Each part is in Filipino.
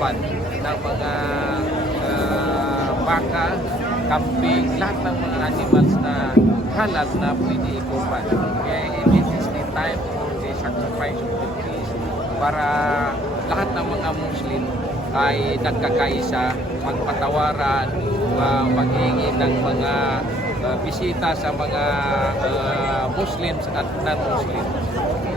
kurban ng mga ah, baka, kambing, lahat ng mga animals na halal na pwede ikurban. Kaya this is the time for the sacrifice of the peace para lahat ng mga Muslim ay nagkakaisa, magpatawaran, uh, maghingi ng mga ah, bisita sa mga ah, Muslims at non-Muslims.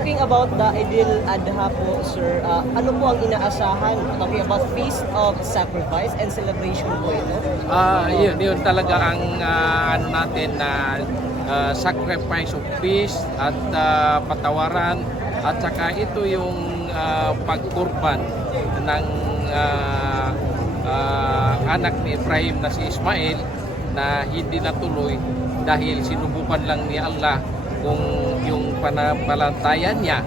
Talking about the Idil Adha po, sir, ah, ano po ang inaasahan? Talking about Feast of Sacrifice and celebration po ito. Ah, yun, yun talaga ang ah, ano natin na ah, sacrifice of peace at ah, patawaran at saka ito yung ah, pagkurban ng ah, ah, anak ni Ibrahim na si Ismail na hindi natuloy dahil sinubukan lang ni Allah kung yung panampalataya niya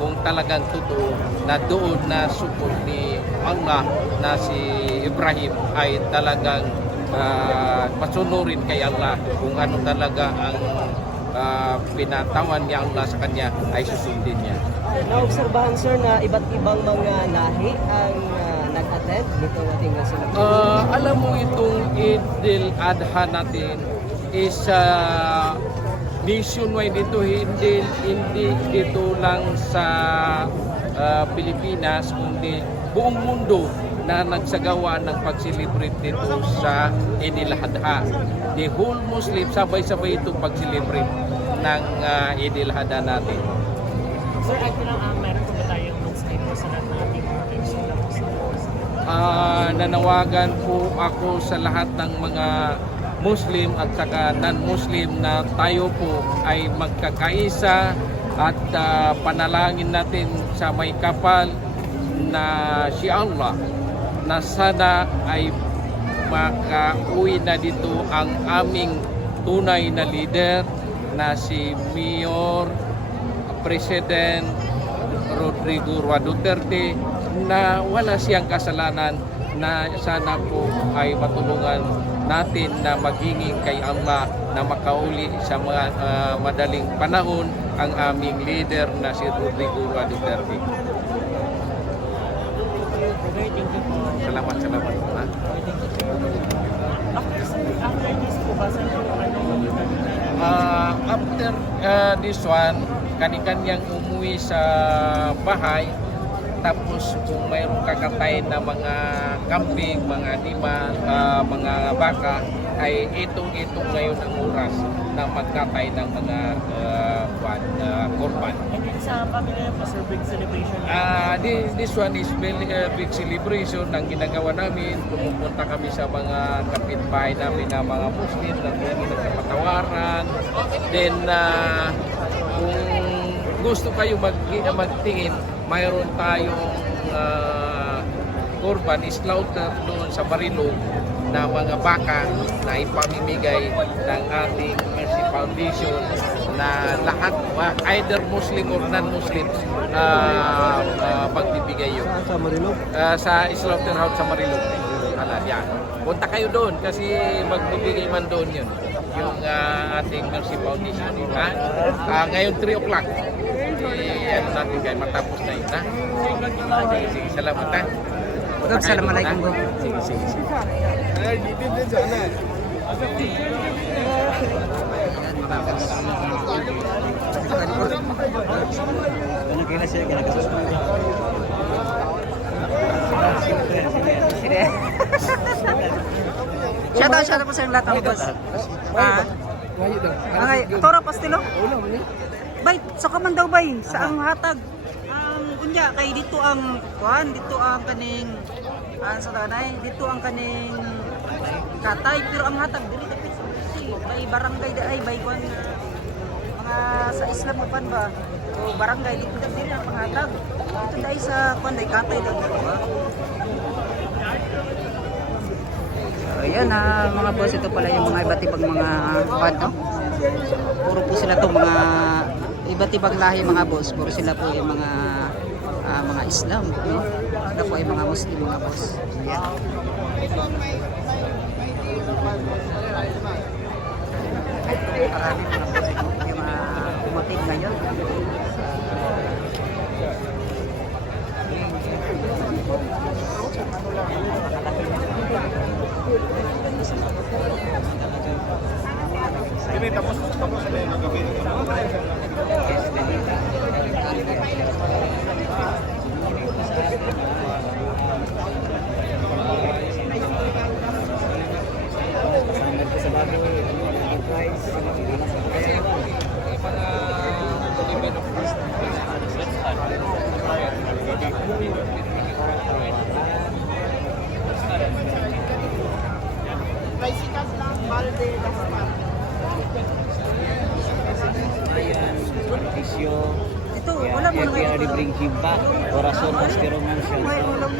kung talagang totoo na doon na support ni Allah na si Ibrahim ay talagang uh, masunurin kay Allah kung ano talaga ang ah, pinatawan ni Allah sa kanya ay susundin niya. Naobserbahan, sir, na iba't ibang mga lahi ang ah, nag-attend nitong ating celebration. Ah, alam mo itong Eid al-Adha natin is uh, nationwide dito hindi hindi dito lang sa ah, Pilipinas kundi buong mundo na nagsagawa ng pag-celebrate dito sa Eid al-Adha. The whole Muslim sabay-sabay itong pag-celebrate ng uh, Eid al-Adha natin. Sir, ito lang ang meron po ba tayong mensahe po sa lahat ng ating mga kaibigan? Ah, nanawagan po ako sa lahat ng mga Muslim at saka non-Muslim na tayo po ay magkakaisa at ah, panalangin natin sa may kapal na si Allah na sana ay makauwi na dito ang aming tunay na leader na si Mayor President Rodrigo Rua Duterte na wala siyang kasalanan na sana po ay matulungan natin na maghingi kay Allah na makauli sa mga ah, madaling panahon ang aming leader na si Rodrigo Duterte. Salamat, salamat. Ha? After, after this po ba, ano Ah, after ah, this one, kani-kanyang umuwi sa bahay. Tapos kung mayroong kakatay na mga kambing, mga animal, ah, mga baka, ay itong-itong ngayon ang oras na magkatay ng mga uh, korban. And then sa pamilya po, sir, big celebration. Ah, this, this one is very uh, big celebration ng ginagawa namin. Pumupunta kami sa mga kapitbahay namin na mga Muslim na hindi nagkapatawaran. Then, ah, kung gusto kayo mag, magtingin, mayroon tayong uh, kurban, slaughter doon sa Marilog na mga baka na ipamimigay ng ating Mercy Foundation na lahat, either Muslim or non-Muslim, uh, uh, pagbibigay yun. Sa Marilog? Uh, sa slaughterhouse sa Marilog. Hala, yan. Punta kayo doon kasi magbibigay man doon yun. Yung uh, ating Mercy Foundation. Ha? Uh, ngayon 3 o'clock. Eh, ano natin kayo, matapos na yun. Ha? Sige, sige, salamat ha. Punta kayo doon, ha? Sige, sige, sige. Shout out, shout out po sa lahat ng boss. Ah, ay, Toro Pastilo. Bay, sa kaman daw bay, sa ang hatag. Unya kay dito ang kuan, dito ang kaning an sa tanay, dito ang kaning katay pero ang hatag dili dapit sa. Bay barangay da ay bay kuan mga sa Islam mo pan ba? O barangay dito dili ang panghatag. Dito dai sa kuan dai katay daw. So, yan ah, mga boss, ito pala yung mga iba't ibang mga kwan, no? Puro po sila to mga iba't ibang lahi mga boss. Puro sila po yung mga ah, mga Islam, no? Sila po ay mga Muslim mga boss. Mga boss, no? Yung mga kumatig ngayon. Sa mo if we are to bring him back, corazon mas que romancia. May ulam.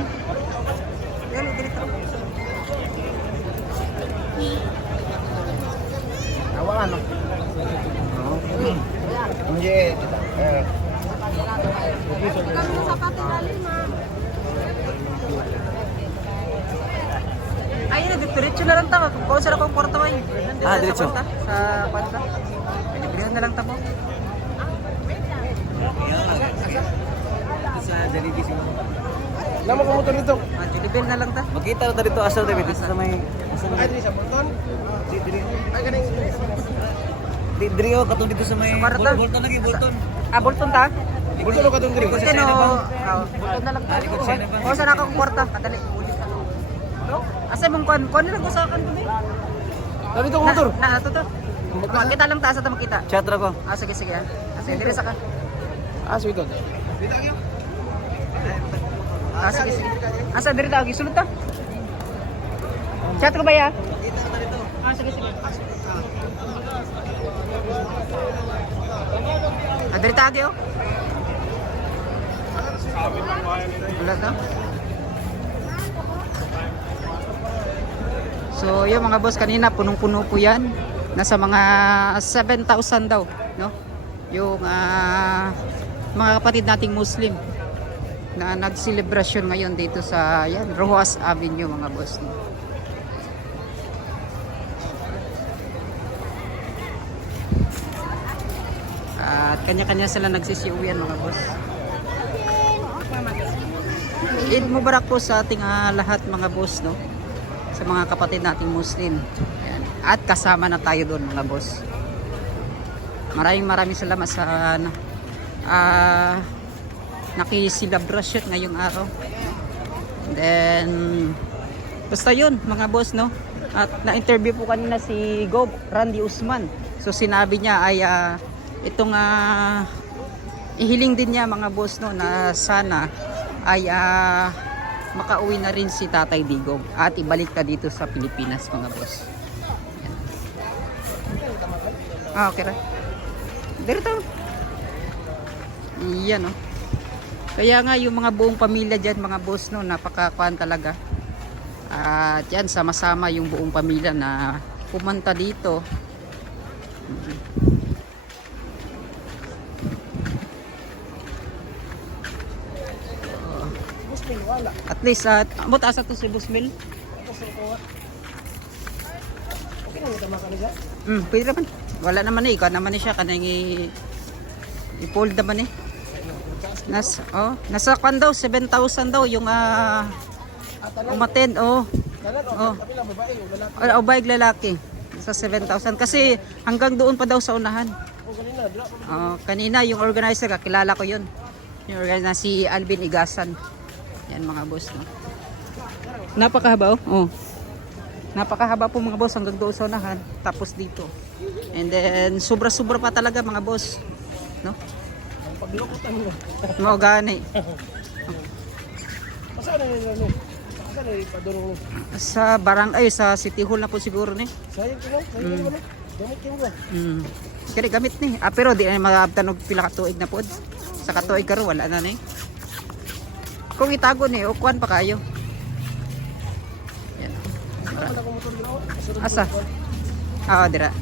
Dali, dito. Hindi, eh, Ayun na, dito diretso na lang ta. Kung saan akong kwarto ay. Ah, diretso. Sa. Sa kwanta. Bilihan na lang ta po. sa Jollibee siguro. Lama ko motor dito. Ah, Julibel na lang ta. Makita na dito asal David dito sa may asa may Ay, sa Bolton. di diri. Ay, ganing. Di diri oh katong dito sa may Sa. Bolton lagi Bolton. Ah, Bolton ta? Bolton o katong diri. Bolton o... Ah, Bolton na lang ta. Na ba? Kung saan akong kwarta. Kadali. Asa mong kwan? Kwan na lang usakan ko ba? Dali ko motor. Na, na, to to. Makita lang ta, sa ta makita. Chatra ko. Ah, sige, sige. ah. Ah, sige, dire sa ka. Ah, sweet. Ah, sige, sige. Asa, dire ta. Gisulod ta. Chat ko ba ya? Ah, sige, sige. Ah, dire ta, oh. Wala ta? So, yung mga boss kanina punong-puno po 'yan. Nasa mga 7,000 daw, no? Yung ah, mga kapatid nating Muslim na nagselebrasyon ngayon dito sa yan, Rojas Avenue mga boss. No? At kanya-kanya sila nagsisiuwian mga boss. Eid Mubarak po sa ating ah, lahat mga boss no. Sa mga kapatid nating Muslim. Yan. At kasama na tayo doon mga boss. Maraming maraming salamat sa ano, ah nakiselebrasyon ngayong araw. Then basta yun mga boss no. At na-interview po kanina si Gob Randy Usman. So sinabi niya ay ah, itong ah, ihiling din niya mga boss no na sana ay ah, makauwi na rin si Tatay Digong at ibalik ka dito sa Pilipinas mga boss. Ah, okay ra. Dito. Yan oh. Kaya nga yung mga buong pamilya dyan mga boss no, napakakuan talaga. At yan, sama-sama yung buong pamilya na pumunta dito. At least, at uh, amot asa to si Busmil? Hmm, pwede naman. Wala naman eh, ikaw naman eh siya, kanang i-fold naman eh. Nas, oh, nasa kwan daw, 7,000 daw yung ah umattend, oh. Oh. Oh, oh bike lalaki. Sa 7,000 kasi hanggang doon pa daw sa unahan. Oh, kanina yung organizer kakilala ko 'yun. Yung organizer si Alvin Igasan. Yan mga boss, no. Napakahaba oh. oh. Napakahaba po mga boss hanggang doon sa unahan tapos dito. And then sobra-sobra pa talaga mga boss, no? Paglukutan mo. Mo gani. Asa na nila no? Asa na no? Sa barangay sa City Hall na po siguro ni. Sayang ko no? Sayang ko? Gamit ko ba? Mm. Kaya gamit ni. Ah, pero di na magabtan og pila ka tuig na pod. Sa katuig karo wala na ni. Kung itago ni o kuan pa kayo. Yan. Asa? Ah, dira.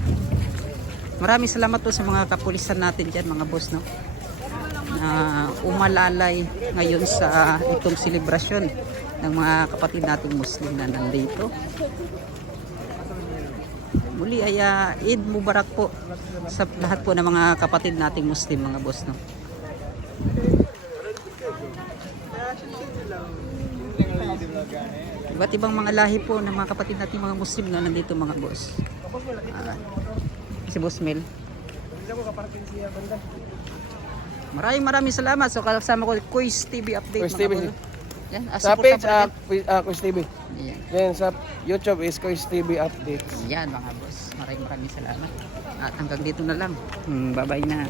Maraming salamat po sa mga kapulisan natin diyan mga boss no. Na umalalay ngayon sa itong selebrasyon ng mga kapatid nating Muslim na nandito. Muli ay uh, Eid Mubarak po sa lahat po ng mga kapatid nating Muslim mga boss no. Iba't ibang mga lahi po ng mga kapatid nating mga Muslim na nandito mga boss. Ah, si Boss Mel. Maraming maraming salamat. So kasama ko Quiz TV update Quiz TV. Yan, ah, Sa page, po ah, Quiz ah, TV. Yan. Then sa YouTube is Quiz TV Updates. Yan mga boss. Maraming maraming salamat. At hanggang dito na lang. Hmm, bye-bye na.